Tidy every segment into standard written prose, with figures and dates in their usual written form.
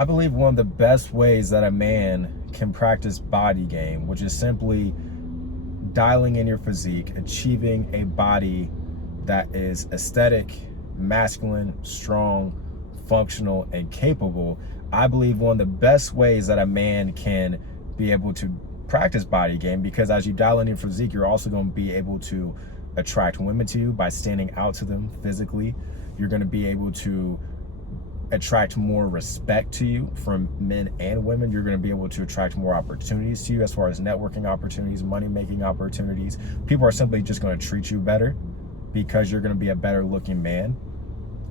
I believe one of the best ways that a man can practice body game, which is simply dialing in your physique, achieving a body that is aesthetic, masculine, strong, functional, and capable. I believe one of the best ways that a man can be able to practice body game, because as you dial in your physique, you're also going to be able to attract women to you by standing out to them physically. You're going to be able to attract more respect to you from men and women. You're going to be able to attract more opportunities to you as far as networking opportunities, money-making opportunities. People are simply just going to treat you better because you're going to be a better looking man.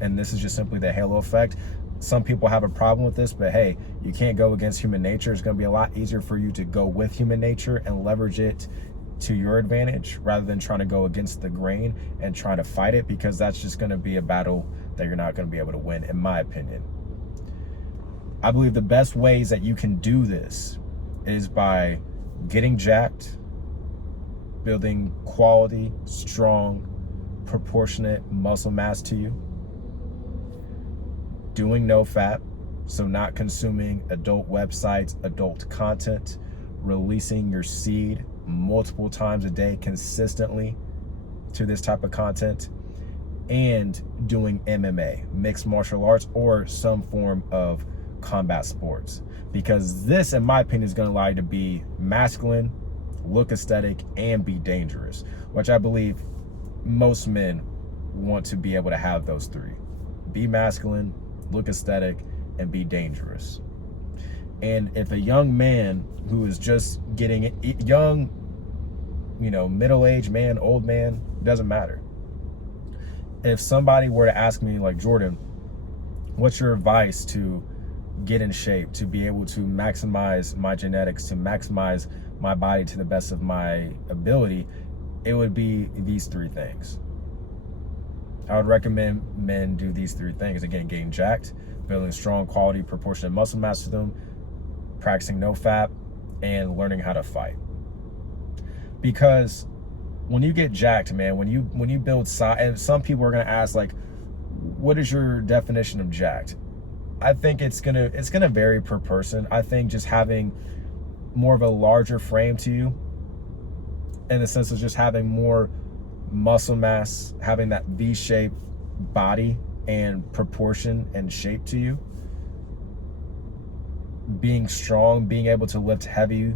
And this is just simply the halo effect. Some people have a problem with this, but hey, you can't go against human nature. It's going to be a lot easier for you to go with human nature and leverage it to your advantage rather than trying to go against the grain and trying to fight it, because that's just going to be a battle that you're not going to be able to win, in my opinion. I believe the best ways that you can do this is by getting jacked, building quality, strong, proportionate muscle mass to you, doing nofap, so not consuming adult websites, adult content, releasing your seed multiple times a day consistently to this type of content, and doing MMA, mixed martial arts, or some form of combat sports. Because this, in my opinion, is going to allow you to be masculine, look aesthetic, and be dangerous, which I believe most men want to be able to have those three. Be masculine, look aesthetic, and be dangerous. And if a young man who is just getting it, young, middle-aged man, old man, doesn't matter. If somebody were to ask me, like, Jordan, what's your advice to get in shape, to be able to maximize my genetics, to maximize my body to the best of my ability, it would be these three things. I would recommend men do these three things. Again, getting jacked, building strong, quality, proportionate muscle mass to them, practicing nofap, and learning how to fight. Because when you get jacked, man, when you build size, and some people are gonna ask, like, what is your definition of jacked? I think it's gonna vary per person. I think just having more of a larger frame to you, in the sense of just having more muscle mass, having that V-shaped body and proportion and shape to you, being strong, being able to lift heavy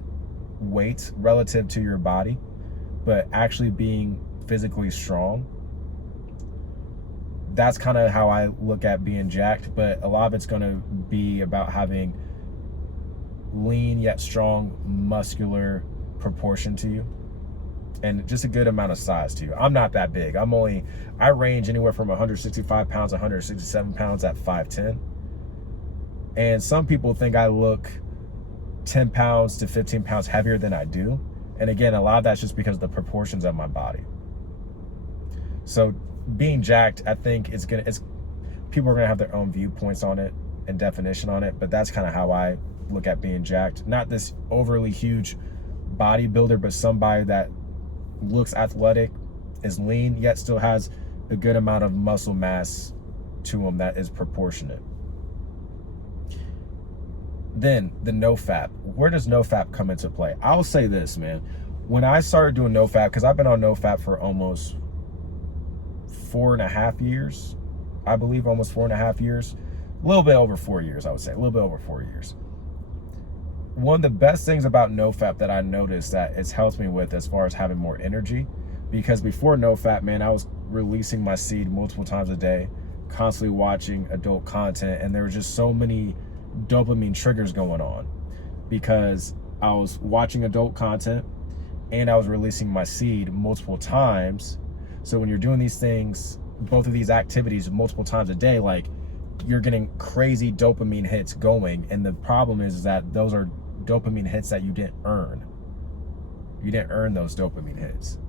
weights relative to your body, but actually being physically strong. That's kind of how I look at being jacked, but a lot of it's going to be about having lean yet strong muscular proportion to you, and just a good amount of size to you. I'm not that big. I range anywhere from 165 pounds, 167 pounds at 5'10". And some people think I look 10 pounds to 15 pounds heavier than I do. And again, a lot of that's just because of the proportions of my body. So being jacked, I think people are gonna have their own viewpoints on it and definition on it, but that's kind of how I look at being jacked. Not this overly huge bodybuilder, but somebody that looks athletic, is lean, yet still has a good amount of muscle mass to him that is proportionate. Then the nofap. Where does nofap come into play? I'll say this, man. When I started doing nofap, because I've been on nofap for almost 4.5 years, I believe, almost 4.5 years, a little bit over 4 years, I would say, a little bit over 4 years. One of the best things about nofap that I noticed that it's helped me with as far as having more energy, because before nofap, man, I was releasing my seed multiple times a day, constantly watching adult content, and there were just so many dopamine triggers going on because I was watching adult content and I was releasing my seed multiple times. So when you're doing these things, both of these activities multiple times a day, like, you're getting crazy dopamine hits going. And the problem is that those are dopamine hits that you didn't earn. You didn't earn those dopamine hits.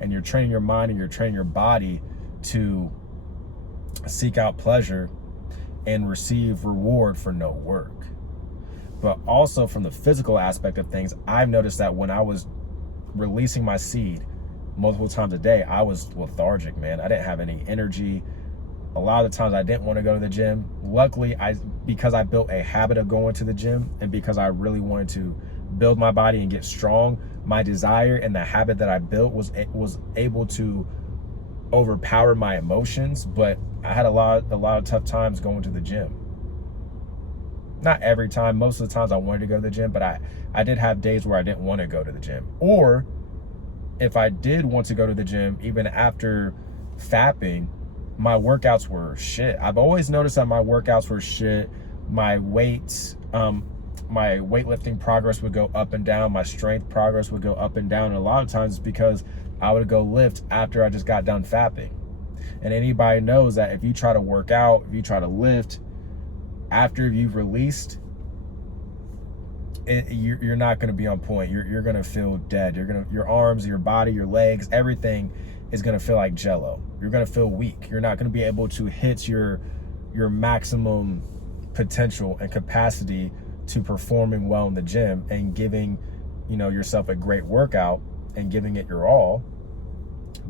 And you're training your mind and you're training your body to seek out pleasure and receive reward for no work. But also from the physical aspect of things, I've noticed that when I was releasing my seed multiple times a day, I was lethargic, man. I didn't have any energy. A lot of the times I didn't want to go to the gym. Luckily, because I built a habit of going to the gym, and because I really wanted to build my body and get strong, my desire and the habit that I built was able to overpower my emotions. But I had a lot of tough times going to the gym. Not every time, most of the times I wanted to go to the gym, but I did have days where I didn't want to go to the gym. Or if I did want to go to the gym, even after fapping, my workouts were shit. I've always noticed that my workouts were shit. My weights, my weightlifting progress would go up and down. My strength progress would go up and down. And a lot of times because I would go lift after I just got done fapping. And anybody knows that if you try to work out, if you try to lift after you've released, you're not going to be on point. You're going to feel dead. Your arms, your body, your legs, everything is going to feel like jello. You're going to feel weak. You're not going to be able to hit your maximum potential and capacity to performing well in the gym and giving, yourself a great workout and giving it your all,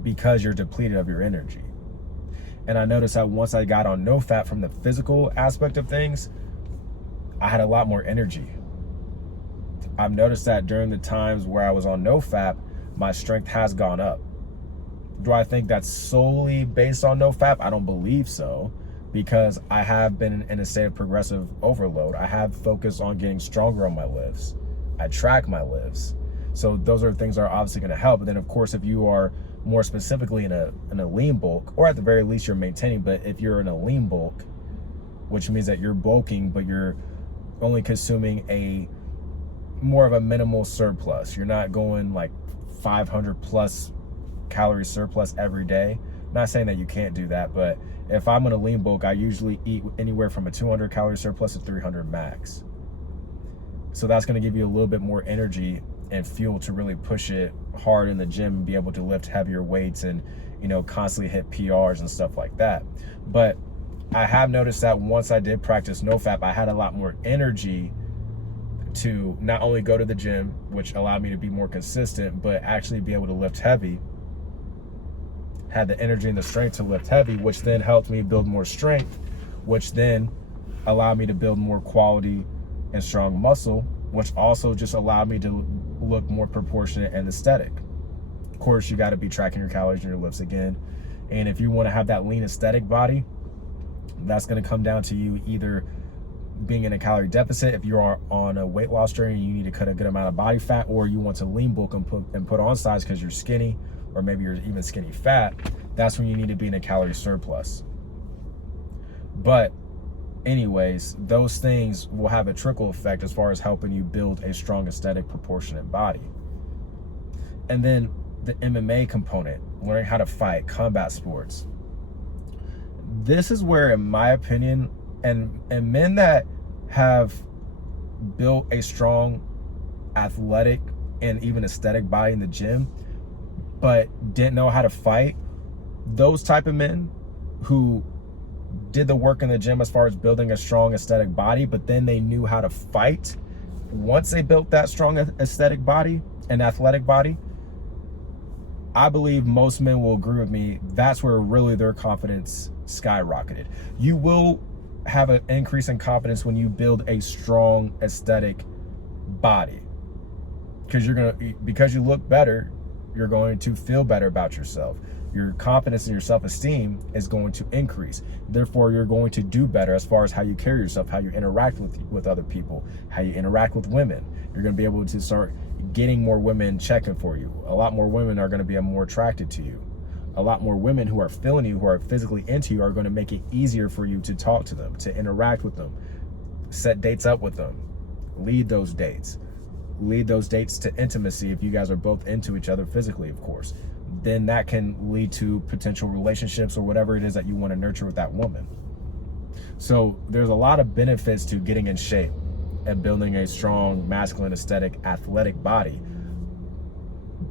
because you're depleted of your energy. And I noticed that once I got on nofap from the physical aspect of things, I had a lot more energy. I've noticed that during the times where I was on nofap, my strength has gone up. Do I think that's solely based on nofap? I don't believe so, because I have been in a state of progressive overload. I have focused on getting stronger on my lifts. I track my lifts. So those are things that are obviously going to help. And then of course, if you are more specifically in a lean bulk, or at the very least you're maintaining, but if you're in a lean bulk, which means that you're bulking, but you're only consuming a more of a minimal surplus. You're not going like 500 plus calorie surplus every day. Not saying that you can't do that, but if I'm in a lean bulk, I usually eat anywhere from a 200 calorie surplus to 300 max. So that's going to give you a little bit more energy and fuel to really push it hard in the gym and be able to lift heavier weights and, constantly hit PRs and stuff like that. But I have noticed that once I did practice nofap, I had a lot more energy to not only go to the gym, which allowed me to be more consistent, but actually be able to lift heavy. Had the energy and the strength to lift heavy, which then helped me build more strength, which then allowed me to build more quality and strong muscle, which also just allowed me to look more proportionate and aesthetic. Of course, you got to be tracking your calories and your lifts again. And if you want to have that lean aesthetic body, that's going to come down to you either being in a calorie deficit if you are on a weight loss journey and you need to cut a good amount of body fat, or you want to lean bulk and put on size because you're skinny, or maybe you're even skinny fat. That's when you need to be in a calorie surplus. But anyways, those things will have a trickle effect as far as helping you build a strong aesthetic proportionate body. And then the MMA component, learning how to fight, combat sports. This is where, in my opinion, and men that have built a strong athletic and even aesthetic body in the gym but didn't know how to fight, those type of men who did the work in the gym as far as building a strong aesthetic body, but then they knew how to fight, once they built that strong aesthetic body and athletic body, I believe most men will agree with me, that's where really their confidence skyrocketed. You will have an increase in confidence when you build a strong aesthetic body, because you look better, you're going to feel better about yourself. Your confidence in your self-esteem is going to increase. Therefore, you're going to do better as far as how you carry yourself, how you interact with other people, how you interact with women. You're going to be able to start getting more women checking for you. A lot more women are going to be more attracted to you. A lot more women who are feeling you, who are physically into you, are going to make it easier for you to talk to them, to interact with them, set dates up with them, lead those dates to intimacy if you guys are both into each other physically, of course. Then that can lead to potential relationships or whatever it is that you want to nurture with that woman. So there's a lot of benefits to getting in shape and building a strong, masculine, aesthetic, athletic body.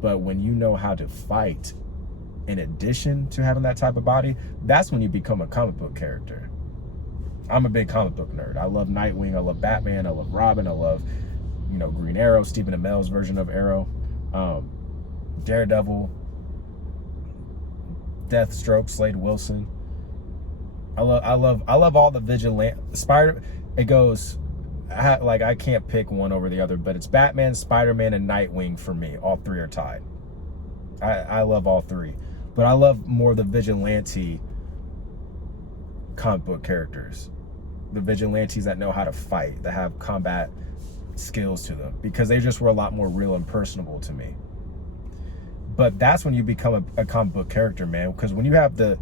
But when you know how to fight, in addition to having that type of body, that's when you become a comic book character. I'm a big comic book nerd. I love Nightwing, I love Batman, I love Robin, I love, Green Arrow, Stephen Amell's version of Arrow, Daredevil, Deathstroke, Slade Wilson. I love all the vigilante Spider. It goes like I can't pick one over the other, but it's Batman, Spider-Man, and Nightwing for me. All three are tied. I love all three, but I love more the vigilante comic book characters, the vigilantes that know how to fight, that have combat skills to them, because they just were a lot more real and personable to me. But that's when you become a comic book character, man, because when you have the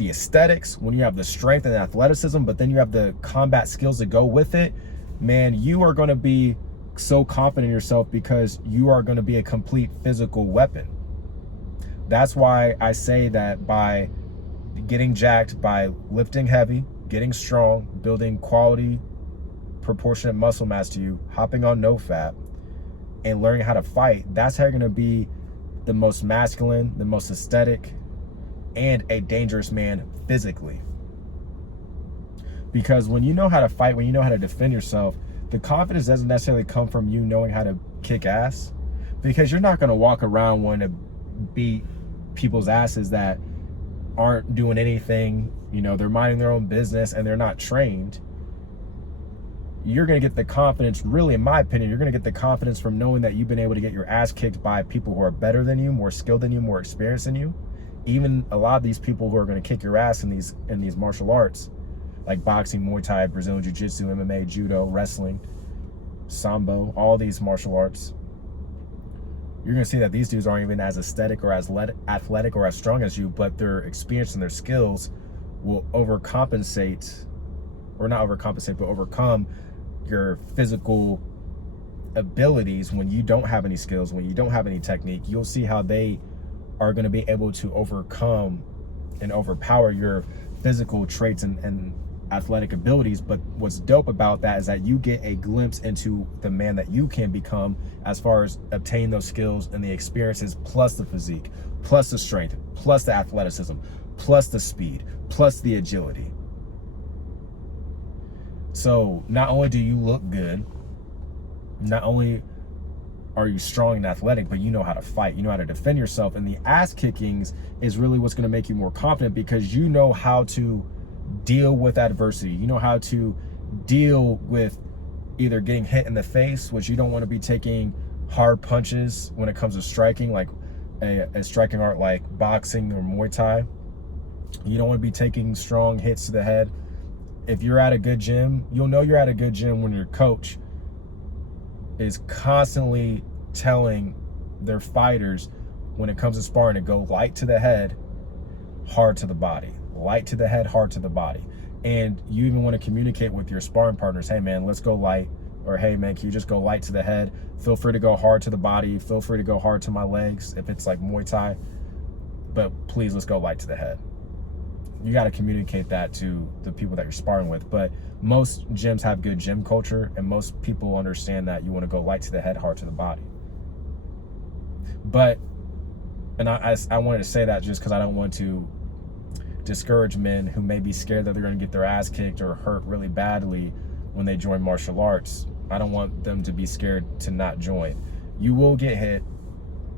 aesthetics, when you have the strength and athleticism, but then you have the combat skills that go with it, man, you are going to be so confident in yourself because you are going to be a complete physical weapon. That's why I say that by getting jacked, by lifting heavy, getting strong, building quality, proportionate muscle mass to you, hopping on nofap, and learning how to fight, that's how you're going to be the most masculine, the most aesthetic, and a dangerous man physically. Because when you know how to fight, when you know how to defend yourself, the confidence doesn't necessarily come from you knowing how to kick ass, because you're not going to walk around wanting to beat people's asses that aren't doing anything, you know, they're minding their own business and they're not trained. You're going to get the confidence, really, in my opinion, you're going to get the confidence from knowing that you've been able to get your ass kicked by people who are better than you, more skilled than you, more experienced than you. Even a lot of these people who are going to kick your ass in these martial arts, like boxing, Muay Thai, Brazilian Jiu-Jitsu, MMA, Judo, wrestling, Sambo, all these martial arts, you're going to see that these dudes aren't even as aesthetic or as athletic or as strong as you, but their experience and their skills will overcompensate, or not overcompensate, but overcome your physical abilities. When you don't have any skills, when you don't have any technique, you'll see how they are going to be able to overcome and overpower your physical traits and athletic abilities. But what's dope about that is that you get a glimpse into the man that you can become as far as obtaining those skills and the experiences, plus the physique, plus the strength, plus the athleticism, plus the speed, plus the agility. So not only do you look good, not only are you strong and athletic, but you know how to fight, you know how to defend yourself. And the ass kickings is really what's going to make you more confident, because you know how to deal with adversity. You know how to deal with either getting hit in the face, which you don't want to be taking hard punches when it comes to striking, like a striking art like boxing or Muay Thai. You don't want to be taking strong hits to the head. If you're at a good gym, you'll know you're at a good gym when your coach is constantly telling their fighters, when it comes to sparring, to go light to the head, hard to the body. Light to the head, hard to the body. And you even want to communicate with your sparring partners, hey man, let's go light, or hey man, can you just go light to the head? Feel free to go hard to the body, feel free to go hard to my legs if it's like Muay Thai, but please, let's go light to the head. You got to communicate that to the people that you're sparring with. But most gyms have good gym culture, and most people understand that you want to go light to the head, hard to the body. But, and I wanted to say that just because I don't want to discourage men who may be scared that they're going to get their ass kicked or hurt really badly when they join martial arts. I don't want them to be scared to not join. You will get hit.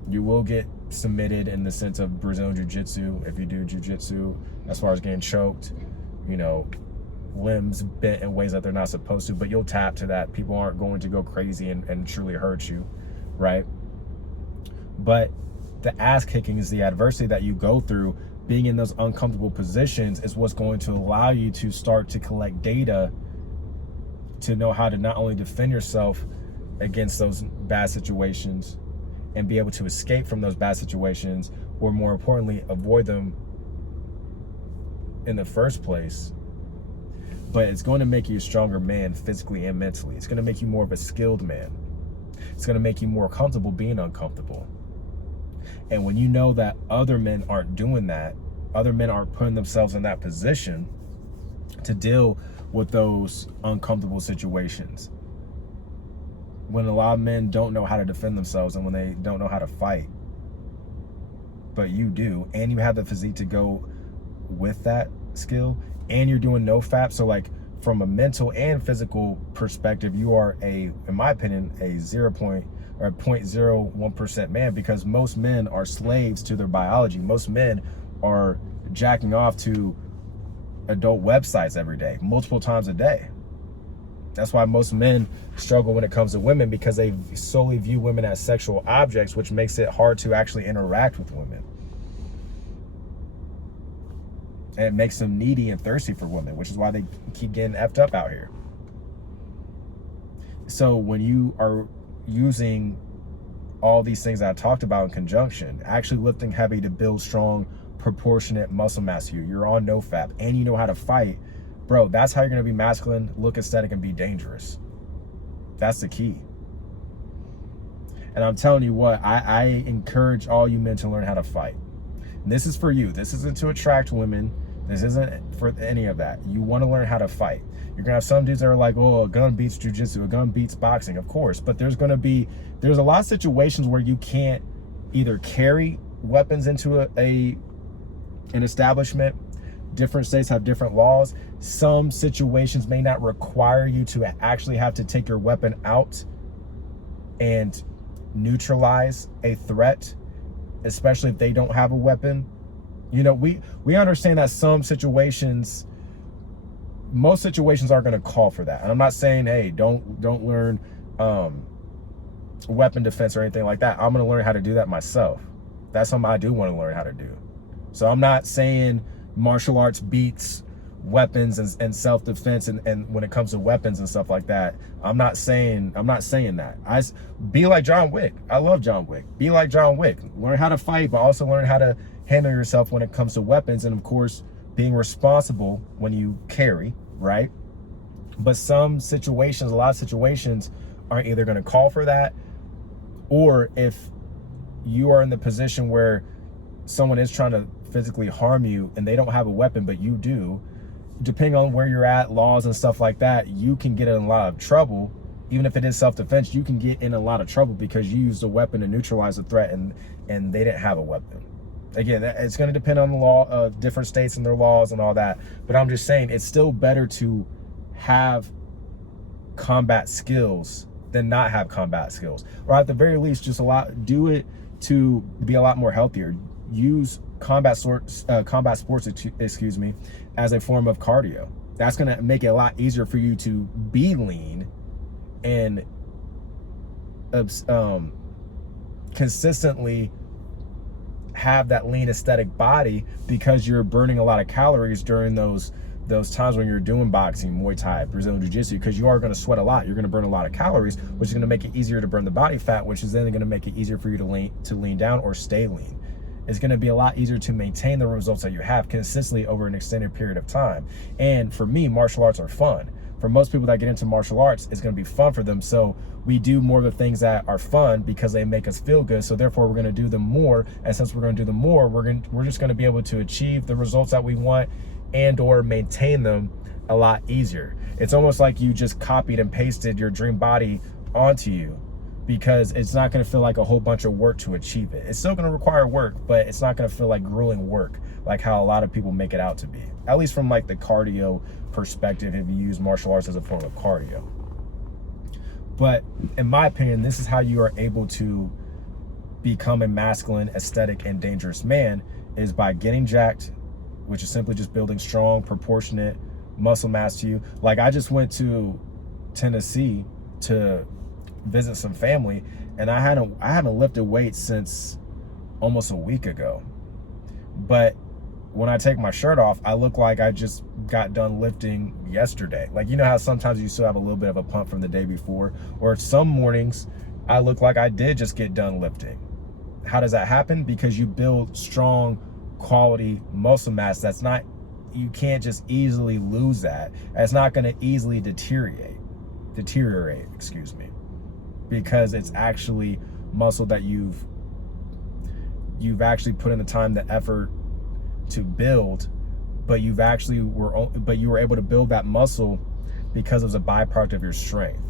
You will get submitted in the sense of Brazilian Jiu-Jitsu, if you do Jiu-Jitsu, as far as getting choked, you know, limbs bent in ways that they're not supposed to, but you'll tap to that. People aren't going to go crazy and truly hurt you, right? But the ass kicking is the adversity that you go through. Being in those uncomfortable positions is what's going to allow you to start to collect data to know how to not only defend yourself against those bad situations and be able to escape from those bad situations, or more importantly, avoid them in the first place. But it's going to make you a stronger man physically and mentally. It's going to make you more of a skilled man. It's going to make you more comfortable being uncomfortable. And when you know that other men aren't doing that, other men aren't putting themselves in that position to deal with those uncomfortable situations, when a lot of men don't know how to defend themselves and when they don't know how to fight, but you do, and you have the physique to go with that skill, and you're doing nofap, so like from a mental and physical perspective, you are in my opinion, a 0.01% man, because most men are slaves to their biology. Most men are jacking off to adult websites every day, multiple times a day. That's why most men struggle when it comes to women, because they solely view women as sexual objects, which makes it hard to actually interact with women. And it makes them needy and thirsty for women, which is why they keep getting effed up out here. So when you are using all these things that I talked about in conjunction, actually lifting heavy to build strong, proportionate muscle mass to you, you're on nofap, and you know how to fight, bro, that's how you're going to be masculine, look aesthetic, and be dangerous. That's the key. And I'm telling you what, I encourage all you men to learn how to fight. And this is for you. This isn't to attract women. This isn't for any of that. You want to learn how to fight. You're going to have some dudes that are like, oh, a gun beats jujitsu, a gun beats boxing, of course. But there's a lot of situations where you can't either carry weapons into an establishment. Different states have different laws. Some situations may not require you to actually have to take your weapon out and neutralize a threat, especially if they don't have a weapon. You know, we understand that some situations, most situations are going to call for that. And I'm not saying, hey, don't learn weapon defense or anything like that. I'm going to learn how to do that myself. That's something I do want to learn how to do. So I'm not saying martial arts beats weapons and self-defense and when it comes to weapons and stuff like that. I'm not saying that. Be like John Wick. I love John Wick. Be like John Wick. Learn how to fight, but also learn how to handle yourself when it comes to weapons, and of course being responsible when you carry, right? But some situations, a lot of situations, aren't either going to call for that, or if you are in the position where someone is trying to physically harm you and they don't have a weapon but you do, depending on where you're at, laws and stuff like that, you can get in a lot of trouble. Even if it is self-defense, you can get in a lot of trouble because you used a weapon to neutralize a threat and they didn't have a weapon. Again, it's going to depend on the law of different states and their laws and all that, but I'm just saying it's still better to have combat skills than not have combat skills, or at the very least just do it to be a lot more healthier. Use combat sports, excuse me, as a form of cardio. That's going to make it a lot easier for you to be lean and consistently have that lean aesthetic body, because you're burning a lot of calories during those times when you're doing boxing, Muay Thai, Brazilian Jiu-Jitsu, because you are going to sweat a lot. You're going to burn a lot of calories, which is going to make it easier to burn the body fat, which is then going to make it easier for you to lean down or stay lean. It's going to be a lot easier to maintain the results that you have consistently over an extended period of time. And for me, martial arts are fun. For most people that get into martial arts, it's going to be fun for them. So we do more of the things that are fun because they make us feel good. So therefore, we're going to do them more. And since we're going to do them more, we're just going to be able to achieve the results that we want and or maintain them a lot easier. It's almost like you just copied and pasted your dream body onto you, because it's not going to feel like a whole bunch of work to achieve it. It's still going to require work, but it's not going to feel like grueling work like how a lot of people make it out to be, at least from like the cardio perspective, if you use martial arts as a form of cardio. But in my opinion, this is how you are able to become a masculine, aesthetic, and dangerous man, is by getting jacked, which is simply just building strong, proportionate muscle mass to you. Like, I just went to Tennessee to visit some family, and I haven't lifted weights since almost a week ago. But when I take my shirt off, I look like I just got done lifting yesterday. Like, you know how sometimes you still have a little bit of a pump from the day before, or some mornings I look like I did just get done lifting. How does that happen? Because you build strong, quality muscle mass. You can't just easily lose that. It's not going to easily deteriorate, excuse me, because it's actually muscle that you've actually put in the time, the effort to build, but you were able to build that muscle because it was a byproduct of your strength,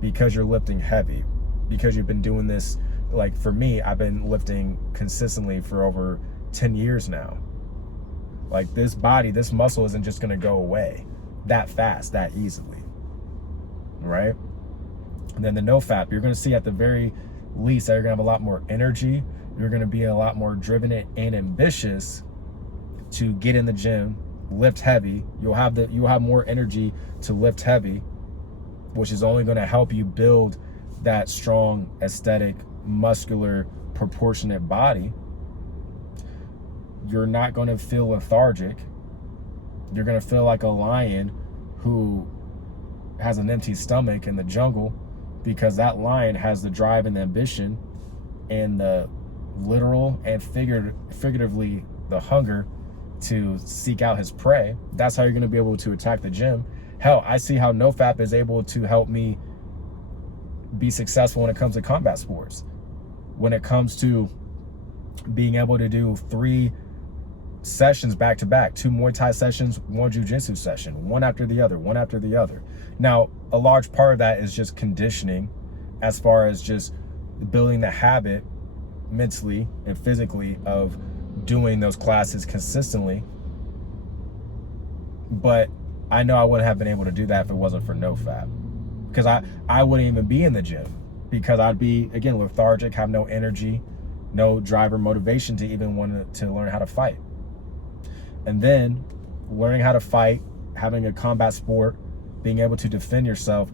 because you're lifting heavy, because you've been doing this. Like for me, I've been lifting consistently for over 10 years now. Like, this muscle isn't just going to go away that fast, that easily, right? And then the nofap, you're going to see at the very least that you're going to have a lot more energy. You're going to be a lot more driven and ambitious to get in the gym lift heavy. You'll have more energy to lift heavy, which is only going to help you build that strong, aesthetic, muscular, proportionate body. You're not going to feel lethargic. You're going to feel like a lion who has an empty stomach in the jungle, because that lion has the drive and the ambition and the literal and figuratively the hunger to seek out his prey. That's how you're going to be able to attack the gym. Hell, I see how nofap is able to help me be successful when it comes to combat sports. When it comes to being able to do 3 sessions back to back, 2 Muay Thai sessions, 1 Jiu-Jitsu session, one after the other, one after the other. Now, a large part of that is just conditioning, as far as just building the habit mentally and physically of doing those classes consistently. But I know I wouldn't have been able to do that if it wasn't for nofap, because I wouldn't even be in the gym, because I'd be, again, lethargic, have no energy, no drive or motivation to even want to learn how to fight. And then learning how to fight, having a combat sport, being able to defend yourself,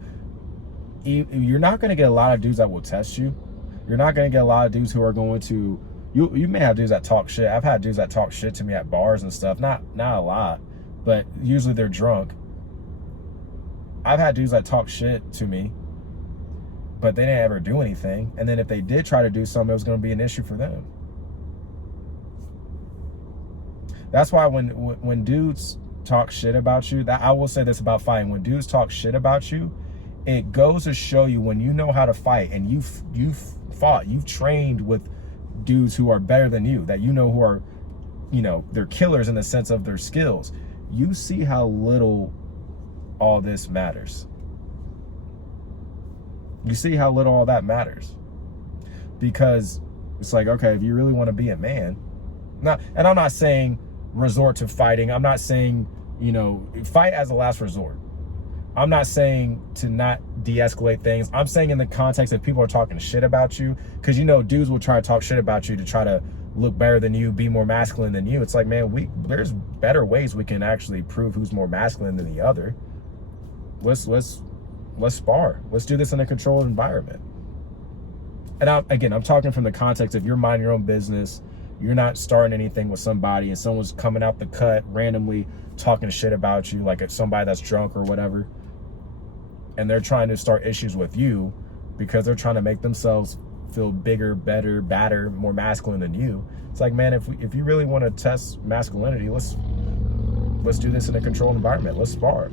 you're not going to get a lot of dudes that will test you. You're not going to get a lot of dudes who are going to, you may have dudes that talk shit. I've had dudes that talk shit to me at bars and stuff. Not a lot, but usually they're drunk. I've had dudes that talk shit to me, but they didn't ever do anything. And then if they did try to do something, it was going to be an issue for them. That's why when dudes talk shit about you, that I will say this about fighting, when dudes talk shit about you, it goes to show you, when you know how to fight and you've fought, you've trained with dudes who are better than you, that you know who are, they're killers in the sense of their skills, you see how little all this matters. You see how little all that matters. Because it's like, okay, if you really want to be a man, and I'm not saying resort to fighting. I'm not saying, fight as a last resort. I'm not saying to not de-escalate things. I'm saying in the context of people are talking shit about you, because dudes will try to talk shit about you to try to look better than you, be more masculine than you. It's like, man, there's better ways we can actually prove who's more masculine than the other. Let's spar. Let's do this in a controlled environment. And I'm talking from the context of you're minding your own business. You're not starting anything with somebody and someone's coming out the cut randomly talking shit about you, like it's somebody that's drunk or whatever, and they're trying to start issues with you because they're trying to make themselves feel bigger, better, badder, more masculine than you. It's like, man, if you really want to test masculinity, let's do this in a controlled environment. Let's spar.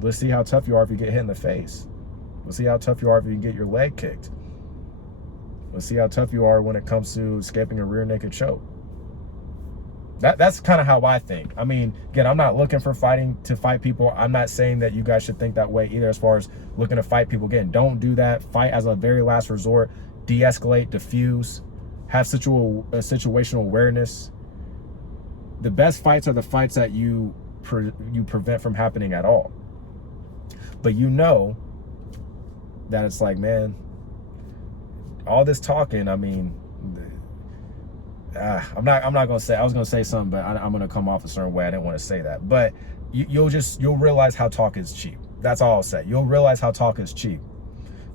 Let's see how tough you are if you get hit in the face. Let's see how tough you are if you get your leg kicked. Let's see how tough you are when it comes to escaping a rear naked choke. That's kind of how I think. I mean, again, I'm not looking for to fight people. I'm not saying that you guys should think that way either, as far as looking to fight people. Again, don't do that. Fight as a very last resort. De-escalate, diffuse, have situational awareness. The best fights are the fights that you prevent from happening at all. But that it's like, man, all this talking, I mean, I'm not gonna say, I was gonna say something, but I'm gonna come off a certain way. I didn't want to say that, but you'll realize how talk is cheap. That's all I'll say. You'll realize how talk is cheap,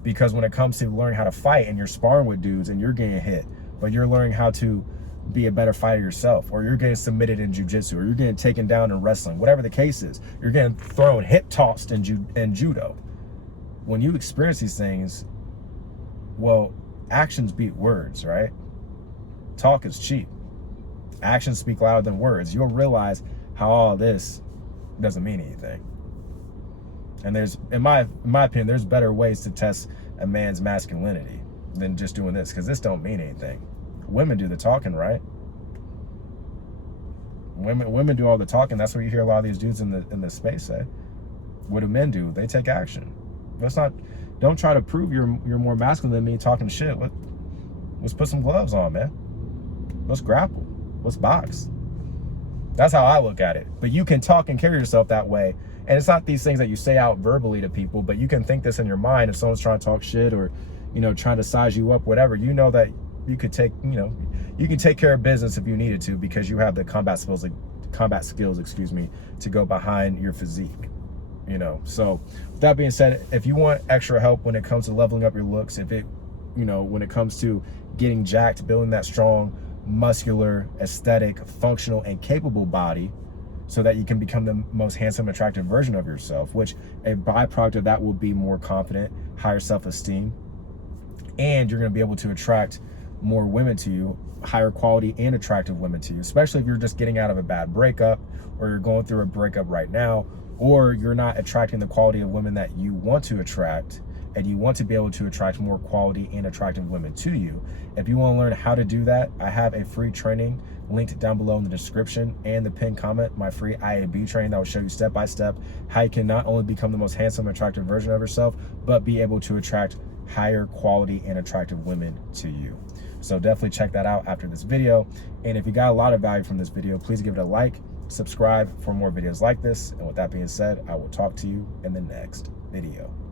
because when it comes to learning how to fight and you're sparring with dudes and you're getting hit, but you're learning how to be a better fighter yourself, or you're getting submitted in jiu-jitsu, or you're getting taken down in wrestling, whatever the case is, you're getting thrown, hip tossed in judo. When you experience these things, well, actions beat words, right? Talk is cheap. Actions speak louder than words. You'll realize how all this doesn't mean anything. And there's, in my opinion, there's better ways to test a man's masculinity than just doing this, because this don't mean anything. Women do the talking, right? Women do all the talking. That's what you hear a lot of these dudes in the space say. What do men do? They take action. Don't try to prove you're more masculine than me talking shit. Let's put some gloves on, man. Let's grapple. Let's box. That's how I look at it. But you can talk and carry yourself that way. And it's not these things that you say out verbally to people, but you can think this in your mind. If someone's trying to talk shit or, trying to size you up, whatever, that you could take, you can take care of business if you needed to, because you have the combat skills, excuse me, to go behind your physique. You know, so with that being said, if you want extra help when it comes to leveling up your looks, if it, you know, when it comes to getting jacked, building that strong, muscular, aesthetic, functional, and capable body, so that you can become the most handsome, attractive version of yourself, which a byproduct of that will be more confident, higher self-esteem, and you're going to be able to attract more women to you, higher quality and attractive women to you, especially if you're just getting out of a bad breakup, or you're going through a breakup right now, or you're not attracting the quality of women that you want to attract, and you want to be able to attract more quality and attractive women to you. If you want to learn how to do that, I have a free training linked down below in the description and the pinned comment, my free IAB training that will show you step by step how you can not only become the most handsome, attractive version of yourself, but be able to attract higher quality and attractive women to you. So definitely check that out after this video. And if you got a lot of value from this video, please give it a like, subscribe for more videos like this. And with that being said, I will talk to you in the next video.